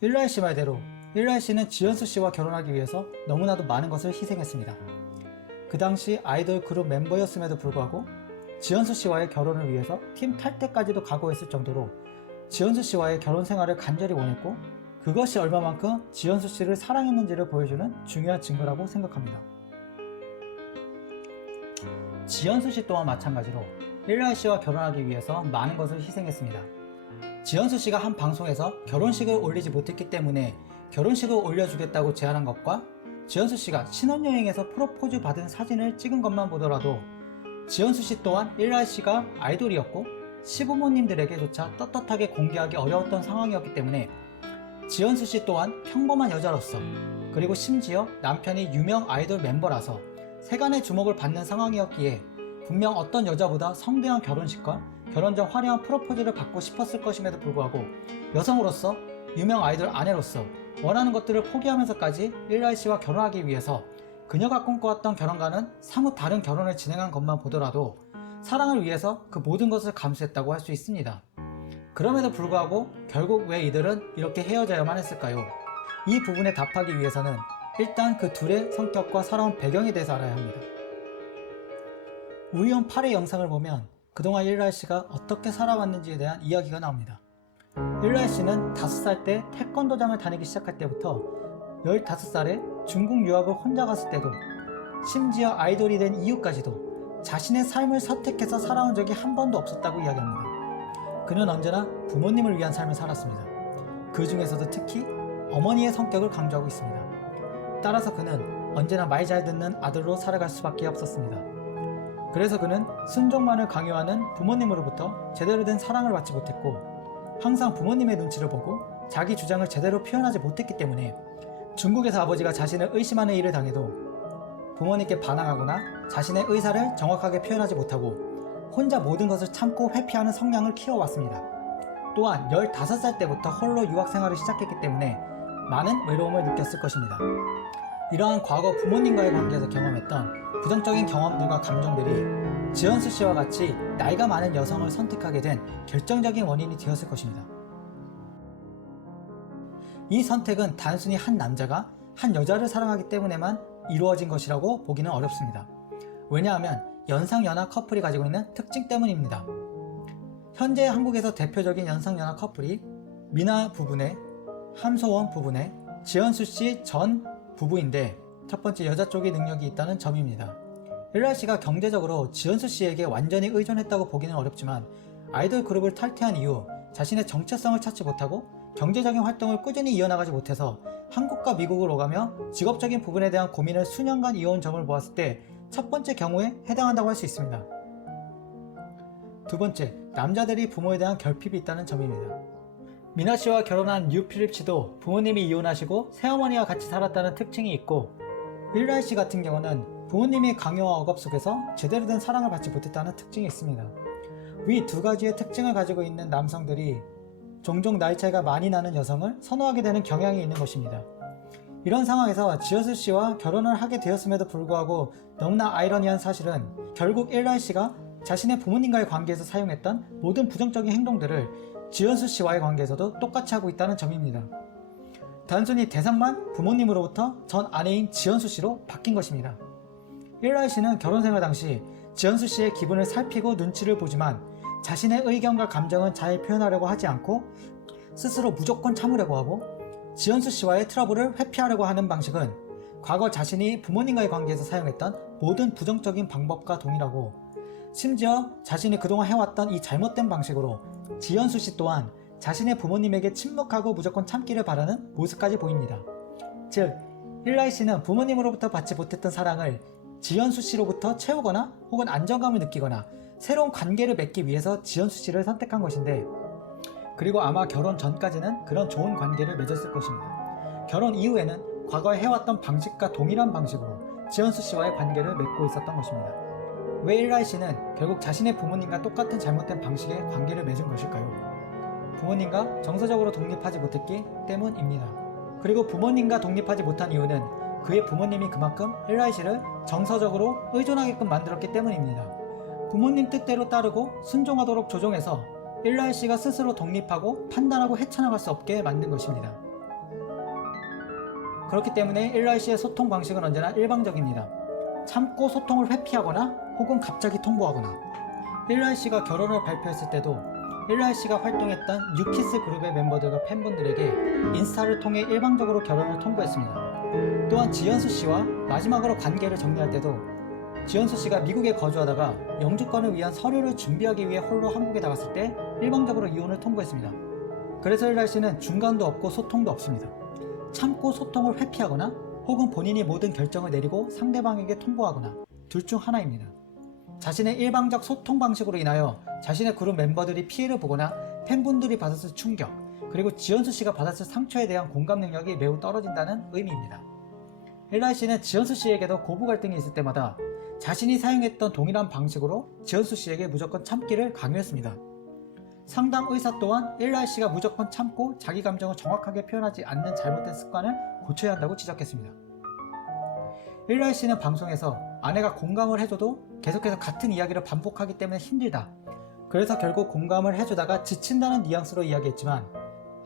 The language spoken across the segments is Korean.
일라이 씨 말대로 일라이 씨는 지현수 씨와 결혼하기 위해서 너무나도 많은 것을 희생했습니다. 그 당시 아이돌 그룹 멤버였음에도 불구하고 지현수 씨와의 결혼을 위해서 팀 탈퇴까지도 각오했을 정도로 지현수 씨와의 결혼 생활을 간절히 원했고, 그것이 얼마만큼 지현수 씨를 사랑했는지를 보여주는 중요한 증거라고 생각합니다. 지현수 씨 또한 마찬가지로 일라이 씨와 결혼하기 위해서 많은 것을 희생했습니다. 지현수 씨가 한 방송에서 결혼식을 올리지 못했기 때문에 결혼식을 올려주겠다고 제안한 것과 지현수 씨가 신혼여행에서 프로포즈 받은 사진을 찍은 것만 보더라도 지현수 씨 또한 일라이 씨가 아이돌이었고 시부모님들에게조차 떳떳하게 공개하기 어려웠던 상황이었기 때문에 지현수 씨 또한 평범한 여자로서, 그리고 심지어 남편이 유명 아이돌 멤버라서 세간의 주목을 받는 상황이었기에 분명 어떤 여자보다 성대한 결혼식과 결혼 전 화려한 프로포즈를 받고 싶었을 것임에도 불구하고 여성으로서, 유명 아이돌 아내로서 원하는 것들을 포기하면서까지 일라이 씨와 결혼하기 위해서 그녀가 꿈꿔왔던 결혼과는 사뭇 다른 결혼을 진행한 것만 보더라도 사랑을 위해서 그 모든 것을 감수했다고 할 수 있습니다. 그럼에도 불구하고 결국 왜 이들은 이렇게 헤어져야만 했을까요? 이 부분에 답하기 위해서는 일단 그 둘의 성격과 살아온 배경에 대해서 알아야 합니다. 우이온 8의 영상을 보면 그동안 일라이 씨가 어떻게 살아왔는지에 대한 이야기가 나옵니다. 일라이 씨는 5살 때 태권도장을 다니기 시작할 때부터 15살에 중국 유학을 혼자 갔을 때도, 심지어 아이돌이 된 이후까지도 자신의 삶을 선택해서 살아온 적이 한 번도 없었다고 이야기합니다. 그는 언제나 부모님을 위한 삶을 살았습니다. 그 중에서도 특히 어머니의 성격을 강조하고 있습니다. 따라서 그는 언제나 말 잘 듣는 아들로 살아갈 수밖에 없었습니다. 그래서 그는 순종만을 강요하는 부모님으로부터 제대로 된 사랑을 받지 못했고, 항상 부모님의 눈치를 보고 자기 주장을 제대로 표현하지 못했기 때문에 중국에서 아버지가 자신을 의심하는 일을 당해도 부모님께 반항하거나 자신의 의사를 정확하게 표현하지 못하고 혼자 모든 것을 참고 회피하는 성향을 키워왔습니다. 또한 15살 때부터 홀로 유학 생활을 시작했기 때문에 많은 외로움을 느꼈을 것입니다. 이러한 과거 부모님과의 관계에서 경험했던 부정적인 경험들과 감정들이 지현수 씨와 같이 나이가 많은 여성을 선택하게 된 결정적인 원인이 되었을 것입니다. 이 선택은 단순히 한 남자가 한 여자를 사랑하기 때문에만 이루어진 것이라고 보기는 어렵습니다. 왜냐하면 연상연하 커플이 가지고 있는 특징 때문입니다. 현재 한국에서 대표적인 연상연하 커플이 미나 부부네, 함소원 부부네, 지현수 씨 전 부부인데, 첫 번째 여자 쪽의 능력이 있다는 점입니다. 일라이 씨가 경제적으로 지현수 씨에게 완전히 의존했다고 보기는 어렵지만 아이돌 그룹을 탈퇴한 이후 자신의 정체성을 찾지 못하고 경제적인 활동을 꾸준히 이어나가지 못해서 한국과 미국을 오가며 직업적인 부분에 대한 고민을 수년간 이어온 점을 보았을 때 첫 번째 경우에 해당한다고 할 수 있습니다. 두 번째, 남자들이 부모에 대한 결핍이 있다는 점입니다. 미나 씨와 결혼한 유필립 씨도 부모님이 이혼하시고 새어머니와 같이 살았다는 특징이 있고, 일라이 씨 같은 경우는 부모님의 강요와 억압 속에서 제대로 된 사랑을 받지 못했다는 특징이 있습니다. 위 두 가지의 특징을 가지고 있는 남성들이 종종 나이 차이가 많이 나는 여성을 선호하게 되는 경향이 있는 것입니다. 이런 상황에서 지현수 씨와 결혼을 하게 되었음에도 불구하고 너무나 아이러니한 사실은 결국 일라이 씨가 자신의 부모님과의 관계에서 사용했던 모든 부정적인 행동들을 지현수 씨와의 관계에서도 똑같이 하고 있다는 점입니다. 단순히 대상만 부모님으로부터 전 아내인 지현수 씨로 바뀐 것입니다. 일라이 씨는 결혼 생활 당시 지현수 씨의 기분을 살피고 눈치를 보지만 자신의 의견과 감정은 잘 표현하려고 하지 않고 스스로 무조건 참으려고 하고, 지현수 씨와의 트러블을 회피하려고 하는 방식은 과거 자신이 부모님과의 관계에서 사용했던 모든 부정적인 방법과 동일하고, 심지어 자신이 그동안 해왔던 이 잘못된 방식으로 지현수 씨 또한 자신의 부모님에게 침묵하고 무조건 참기를 바라는 모습까지 보입니다. 즉, 일라이 씨는 부모님으로부터 받지 못했던 사랑을 지현수 씨로부터 채우거나 혹은 안정감을 느끼거나 새로운 관계를 맺기 위해서 지현수 씨를 선택한 것인데, 그리고 아마 결혼 전까지는 그런 좋은 관계를 맺었을 것입니다. 결혼 이후에는 과거에 해왔던 방식과 동일한 방식으로 지현수 씨와의 관계를 맺고 있었던 것입니다. 왜 일라이 씨는 결국 자신의 부모님과 똑같은 잘못된 방식의 관계를 맺은 것일까요? 부모님과 정서적으로 독립하지 못했기 때문입니다. 그리고 부모님과 독립하지 못한 이유는 그의 부모님이 그만큼 일라이 씨를 정서적으로 의존하게끔 만들었기 때문입니다. 부모님 뜻대로 따르고 순종하도록 조종해서 일라이 씨가 스스로 독립하고 판단하고 헤쳐나갈 수 없게 만든 것입니다. 그렇기 때문에 1라 씨의 소통 방식은 언제나 일방적입니다. 참고 소통을 회피하거나 혹은 갑자기 통보하거나. 1라 씨가 결혼을 발표했을 때도 1라 씨가 활동했던 뉴키스 그룹의 멤버들과 팬분들에게 인스타를 통해 일방적으로 결혼을 통보했습니다. 또한 지연수 씨와 마지막으로 관계를 정리할 때도 지연수 씨가 미국에 거주하다가 영주권을 위한 서류를 준비하기 위해 홀로 한국에 나갔을 때 일방적으로 이혼을 통보했습니다. 그래서 1라 씨는 중간도 없고 소통도 없습니다. 참고 소통을 회피하거나 혹은 본인이 모든 결정을 내리고 상대방에게 통보하거나 둘 중 하나입니다. 자신의 일방적 소통 방식으로 인하여 자신의 그룹 멤버들이 피해를 보거나 팬분들이 받았을 충격, 그리고 지연수 씨가 받았을 상처에 대한 공감 능력이 매우 떨어진다는 의미입니다. 1라 씨는 지연수 씨에게도 고부 갈등이 있을 때마다 자신이 사용했던 동일한 방식으로 지연수 씨에게 무조건 참기를 강요했습니다. 상담 의사 또한 1라 씨가 무조건 참고 자기 감정을 정확하게 표현하지 않는 잘못된 습관을 고쳐야 한다고 지적했습니다. 1라 씨는 방송에서 아내가 공감을 해줘도 계속해서 같은 이야기를 반복하기 때문에 힘들다. 그래서 결국 공감을 해주다가 지친다는 뉘앙스로 이야기했지만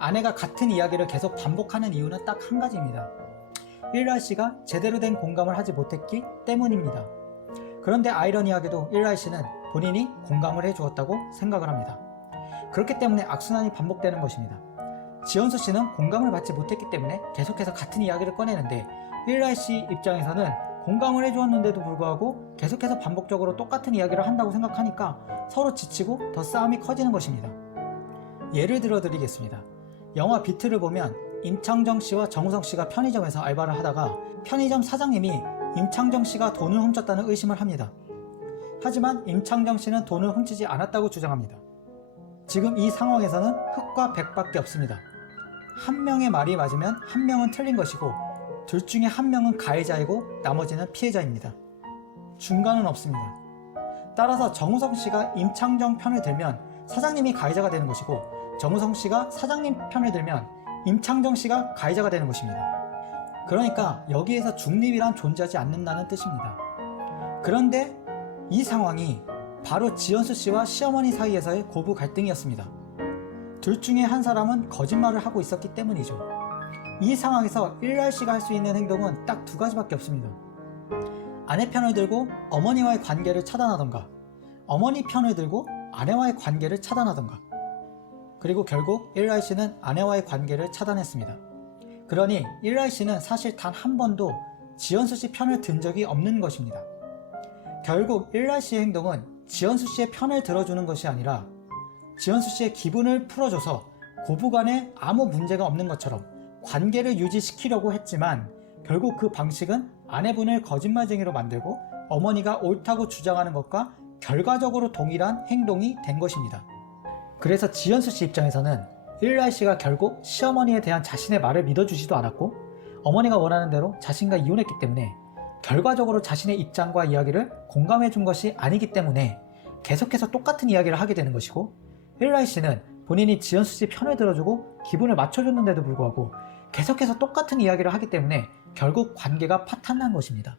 아내가 같은 이야기를 계속 반복하는 이유는 딱 한 가지입니다. 1라 씨가 제대로 된 공감을 하지 못했기 때문입니다. 그런데 아이러니하게도 1라 씨는 본인이 공감을 해주었다고 생각을 합니다. 그렇기 때문에 악순환이 반복되는 것입니다. 지연수 씨는 공감을 받지 못했기 때문에 계속해서 같은 이야기를 꺼내는데 1라 씨 입장에서는 공감을 해주었는데도 불구하고 계속해서 반복적으로 똑같은 이야기를 한다고 생각하니까 서로 지치고 더 싸움이 커지는 것입니다. 예를 들어 드리겠습니다. 영화 비트를 보면 임창정 씨와 정우성 씨가 편의점에서 알바를 하다가 편의점 사장님이 임창정 씨가 돈을 훔쳤다는 의심을 합니다. 하지만 임창정 씨는 돈을 훔치지 않았다고 주장합니다. 지금 이 상황에서는 흑과 백밖에 없습니다. 한 명의 말이 맞으면 한 명은 틀린 것이고 둘 중에 한 명은 가해자이고 나머지는 피해자입니다. 중간은 없습니다. 따라서 정우성 씨가 임창정 편을 들면 사장님이 가해자가 되는 것이고 정우성 씨가 사장님 편을 들면 임창정 씨가 가해자가 되는 것입니다. 그러니까 여기에서 중립이란 존재하지 않는다는 뜻입니다. 그런데 이 상황이 바로 지연수 씨와 시어머니 사이에서의 고부 갈등이었습니다. 둘 중에 한 사람은 거짓말을 하고 있었기 때문이죠. 이 상황에서 1라 씨가 할 수 있는 행동은 딱 두 가지밖에 없습니다. 아내 편을 들고 어머니와의 관계를 차단하던가, 어머니 편을 들고 아내와의 관계를 차단하던가. 그리고 결국 1라 씨는 아내와의 관계를 차단했습니다. 그러니 1라 씨는 사실 단 한 번도 지연수 씨 편을 든 적이 없는 것입니다. 결국 1라 씨의 행동은 지연수 씨의 편을 들어주는 것이 아니라 지연수 씨의 기분을 풀어줘서 고부간에 아무 문제가 없는 것처럼 관계를 유지시키려고 했지만 결국 그 방식은 아내분을 거짓말쟁이로 만들고 어머니가 옳다고 주장하는 것과 결과적으로 동일한 행동이 된 것입니다. 그래서 지연수 씨 입장에서는 1라 씨가 결국 시어머니에 대한 자신의 말을 믿어주지도 않았고 어머니가 원하는 대로 자신과 이혼했기 때문에 결과적으로 자신의 입장과 이야기를 공감해 준 것이 아니기 때문에 계속해서 똑같은 이야기를 하게 되는 것이고 1라 씨는 본인이 지연수 씨 편을 들어주고 기분을 맞춰줬는데도 불구하고 계속해서 똑같은 이야기를 하기 때문에 결국 관계가 파탄난 것입니다.